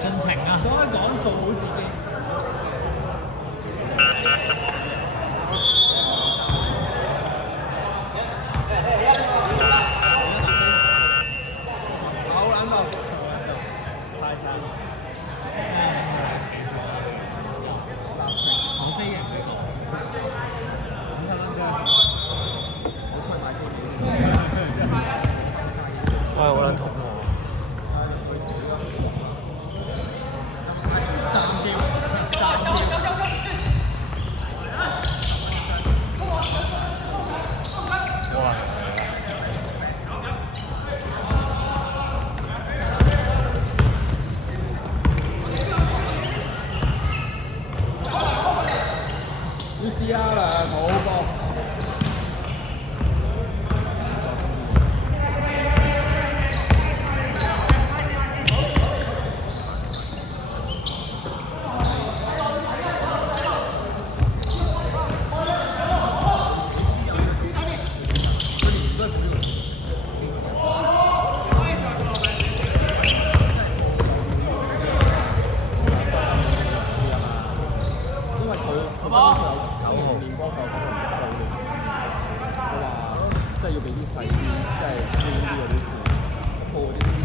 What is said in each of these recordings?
盡情啊！所以講做好自己。好撚到，太慘。好飛嘅呢個，50蚊張，好出買飛機。好撚痛喎！要試下啦，好波。因為佢今年佢有9號練波，佢有9號練波佢話即係要俾啲細啲，即係專啲嗰啲線，鋪嗰啲線。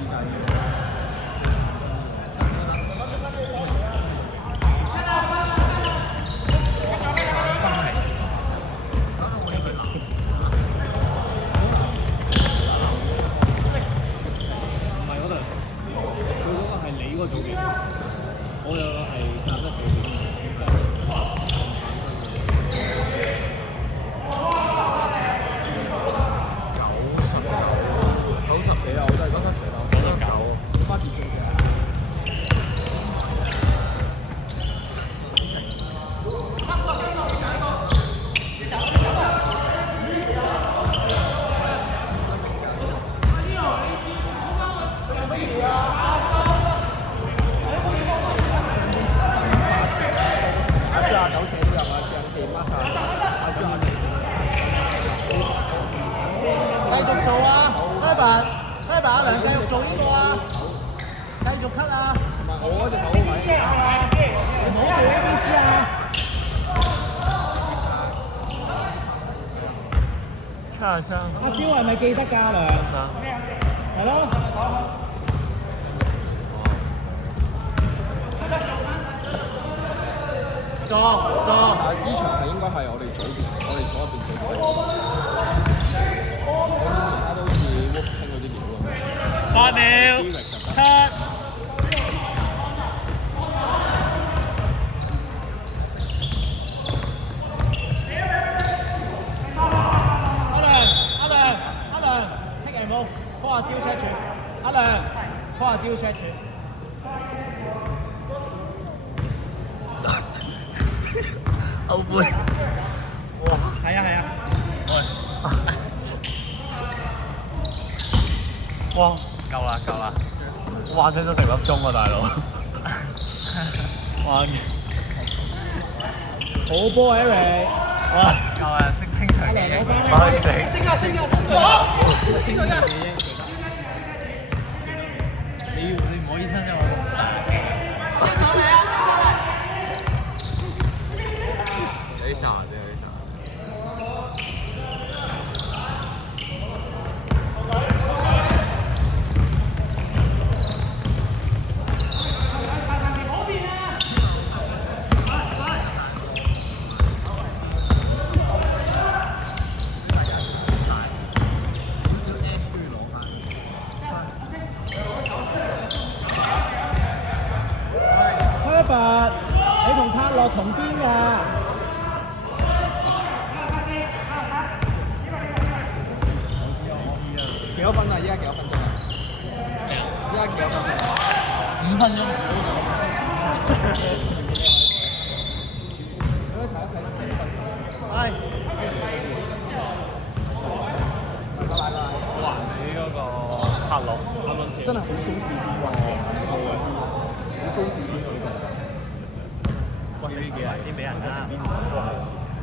依家唔係嗰度，佢嗰個係你嗰個組別，我有個係夾得組別。90幾啊！我都係嗰陣時啦，我99，花電競嘅。9射都有啊，2射孖殺。繼續做啊！拉拔阿梁繼續做呢個啊！繼續 cut 啊！同埋我嗰隻手好位，唔好做 ABC 啊！差生。阿嬌係咪記得㗎梁？係咯。呢場係應該係我哋組別，我哋組入邊最多。其他都好似 Wolfing 嗰啲料咁。8秒，7。阿梁，pick and roll，幫阿雕 set 住。阿梁，幫阿雕 set 住。後背，哇！係啊！哇！夠啦！我玩咗成粒鐘啊，大佬！玩嘅。好波 Eric！哇！夠啦，識清場嘅嘢。可以整。升佢！清佢嘅你唔可以伸咗我。有啲傻啫，Herbert，你同塔洛同邊㗎？幾多分啊？依家幾多分鐘啊？依家幾多分鐘5分鐘。係。哇！你嗰個塔羅真係好蘇士邊喎，好蘇士邊喎呢個。喂，呢幾日先俾人啦。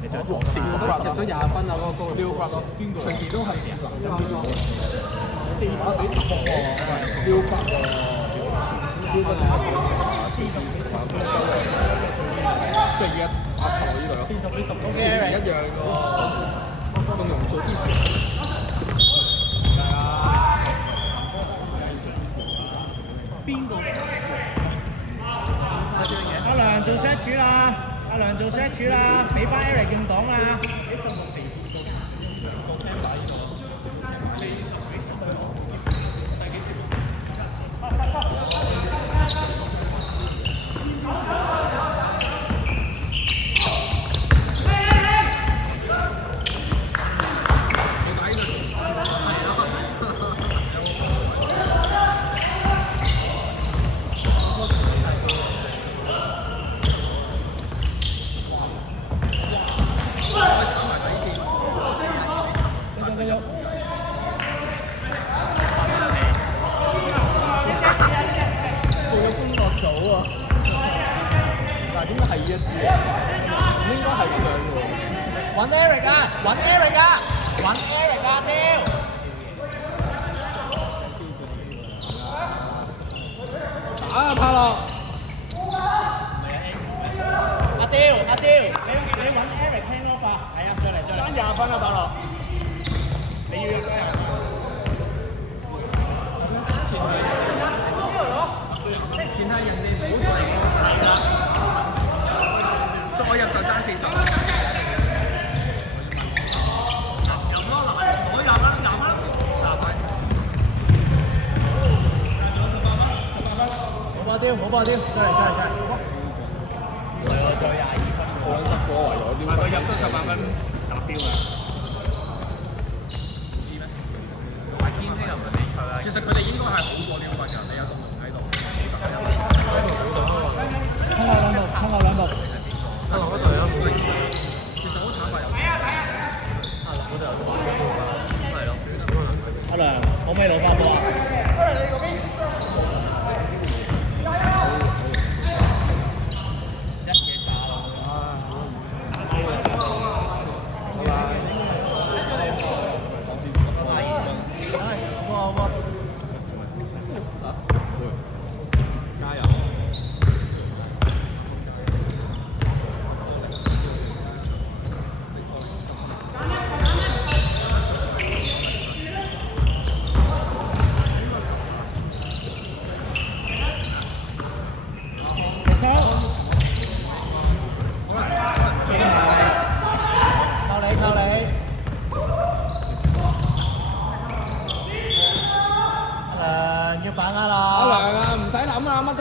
你就入咗20分啊！嗰個高標骨咯，隨時都係標骨喎，即係要壓頭呢度咯，隨時一樣個咁容易做啲事。邊個？阿良做 set 柱啦，阿良做 set 柱啦，俾翻 Eric 見檔啦。揾 Eric 啊！揾 Eric 啊！揾 Eric 啊！屌！打拍落！阿雕，你揾 Eric 聽咯吧。係啊，再嚟。爭20分啊，伯樂。你要加油。前係人哋唔好過嚟我，再入就爭40。冇爆雕，再嚟。再22分，我撚濕火為咗啲。佢入咗18分，達標啦。同埋天氣又唔係比賽啦。其實佢哋應該係好過呢個㗎，你有動龍喺度。通過兩步。阿龍嗰隊有冇明顯？其實好坦白又。阿龍嗰隊有冇明顯？係咯。阿良，可唔可以攞翻波啊？你嗰邊。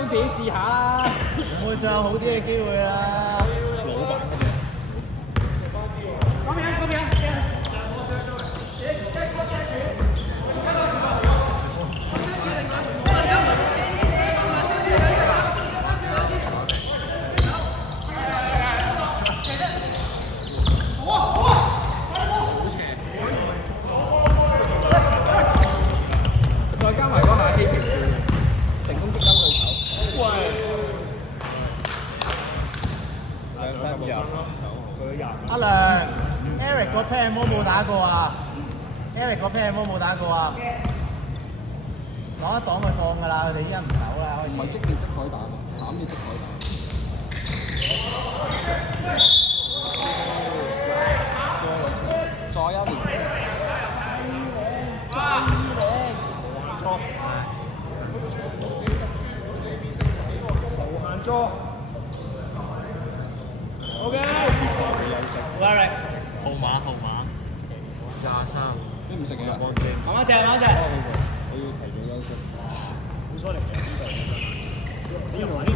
自己試下啦，唔會再有好啲嘅機會啦。再加埋嗰下希平少，成功擊登對手。阿良 ，Eric 個 pair 魔冇打過啊 ！Eric 個 pair 魔冇打過啊！擋一擋佢放㗎啦，佢哋依家唔走啦。唔係激烈的海膽，慘烈的海膽。再一年。錯。無限捉。OK。Eric。號碼。23。你唔食嘅？慢慢食。我要提早休息。冇所謂嘅，呢度。